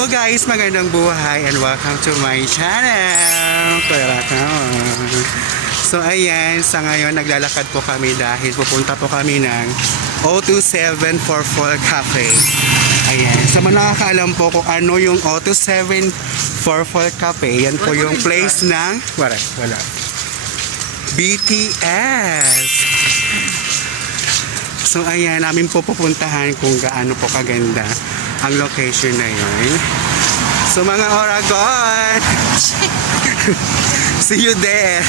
Hello guys, magandang buhay and welcome to my channel. So ayan, sa ngayon naglalakad po kami dahil pupunta po kami ng OT7 for Fall Cafe. Ayan, sa mga nakakaalam po kung ano yung OT7 for Fall Cafe, yan po yung place ng wala. BTS. So ayan, namin po pupuntahan kung gaano po kaganda ang location na yun. So mga Oragon, see you there.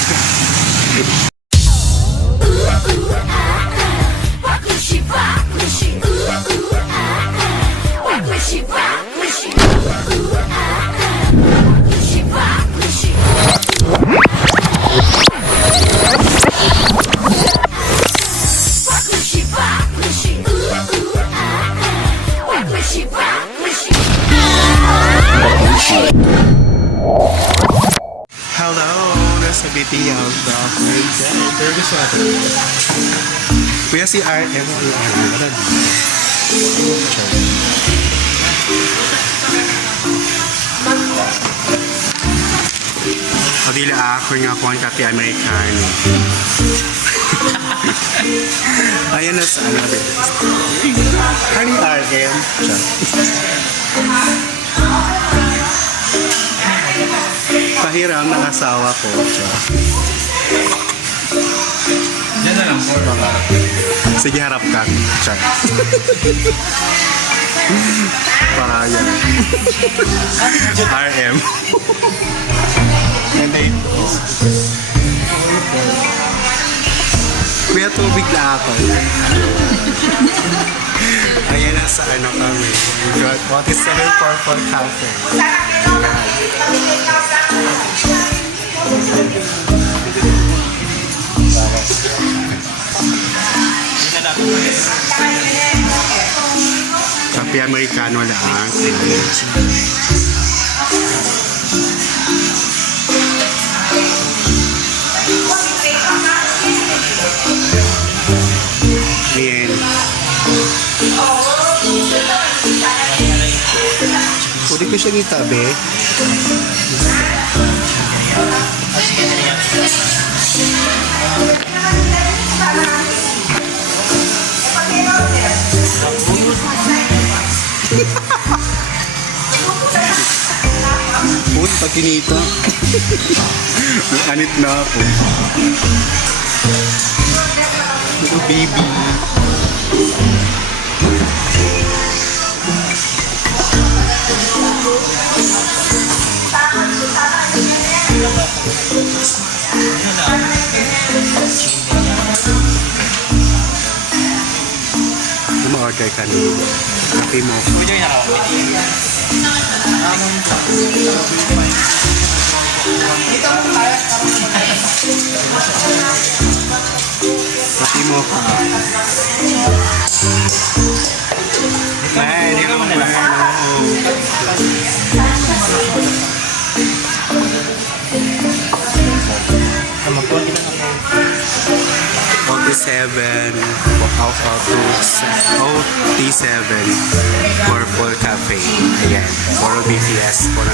Hello, nasa BTS daw. Kuya si RM. Pabila ako nga po ang kape Amerikano. Ayan na sa ano. Honey RM. Pahiram ng asawa ko. Diyan na lang po. Sige, harap ka. Para yan. RM. Kuya, tubig na ako. Ayan na sa ano kami. OT7 Purple Cafe. Kape Amerikano lang. Bien. Pwede ko siya itabi. Put, pag kinita. Anit na ako. Ito, baby. Ma-order ka nito. Kape mo. Pwede na ako. Kape mo ka. Ay, di ka OT7 Purple Cafe. Ayan, puro BTS, puro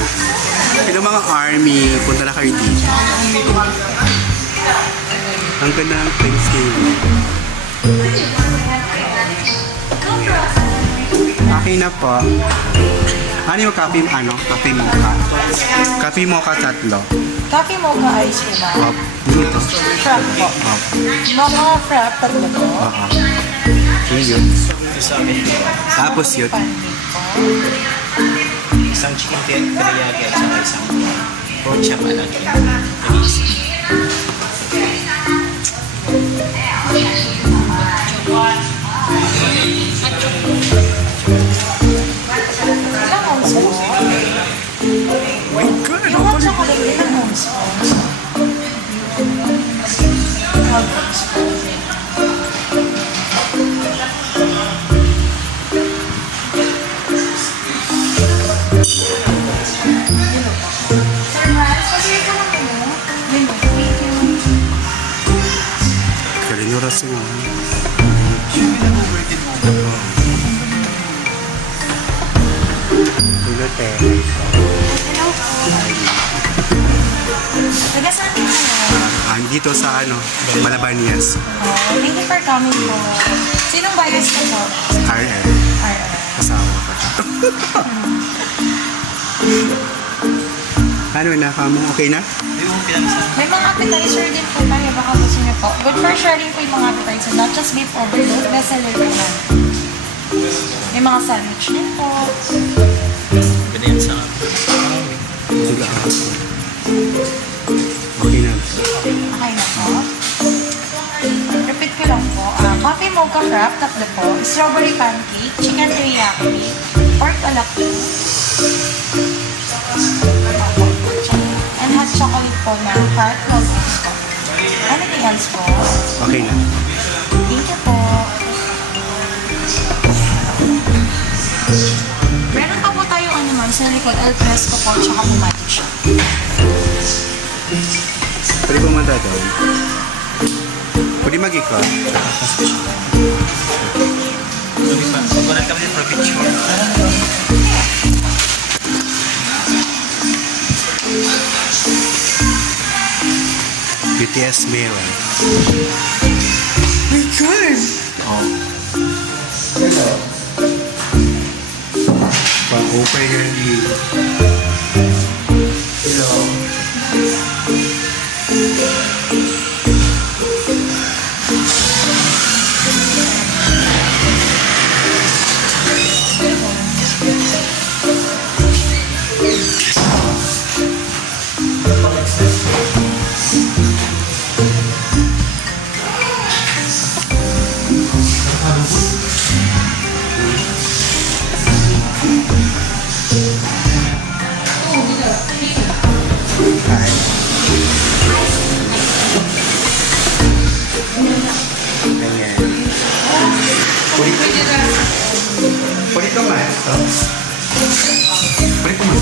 dito. Mga army, punta na kayo dito. Ang ganda ng place nila. Okay na po. Ano yung kape, kape mocha? Kape mocha tatlo. Coffee mocha ice po ba? Dito. Frap po. Mocha frap, tatlo po. Yun. Tapos yun. Isang chicken teriyaki at saka isang pork chop alag. Ilang ounce po? My God! Yung hot chocolate, ilang ounce po? Galing yung rasa nga. ate. Hello po. Taga saan po kayo? Dito sa Malabanias. Thank you for coming po. Sinong bias ko po? RL. RR. Kasama ko. Ano na kamo? Okay na? Yung pinagsa. May mga appetizer din po tayo. Baka gusto niyo po. Good for sharing po yung mga appetizer. Not just beef overload. Best seller po na. May mga sandwich din po. Ganyan sa Sila okay na. Okay na po. Repeat ko lang po. Coffee mocha frap, tatlo po. Strawberry pancake, chicken teriyaki, pork alaki, and hot chocolate po na heart milk po. Anything else po? Okay na. Thank you po. Meron pa po tayo ma'am, sa likod, El Fresco po, tsaka po magic shop. Pwede pumunta doon. Pwede mag-ikot. Sabi pa, pagkunan kami din for picture. BTS meron. My God! Pa-open yan. Ayan. Pwede ka man. Pwede ka man.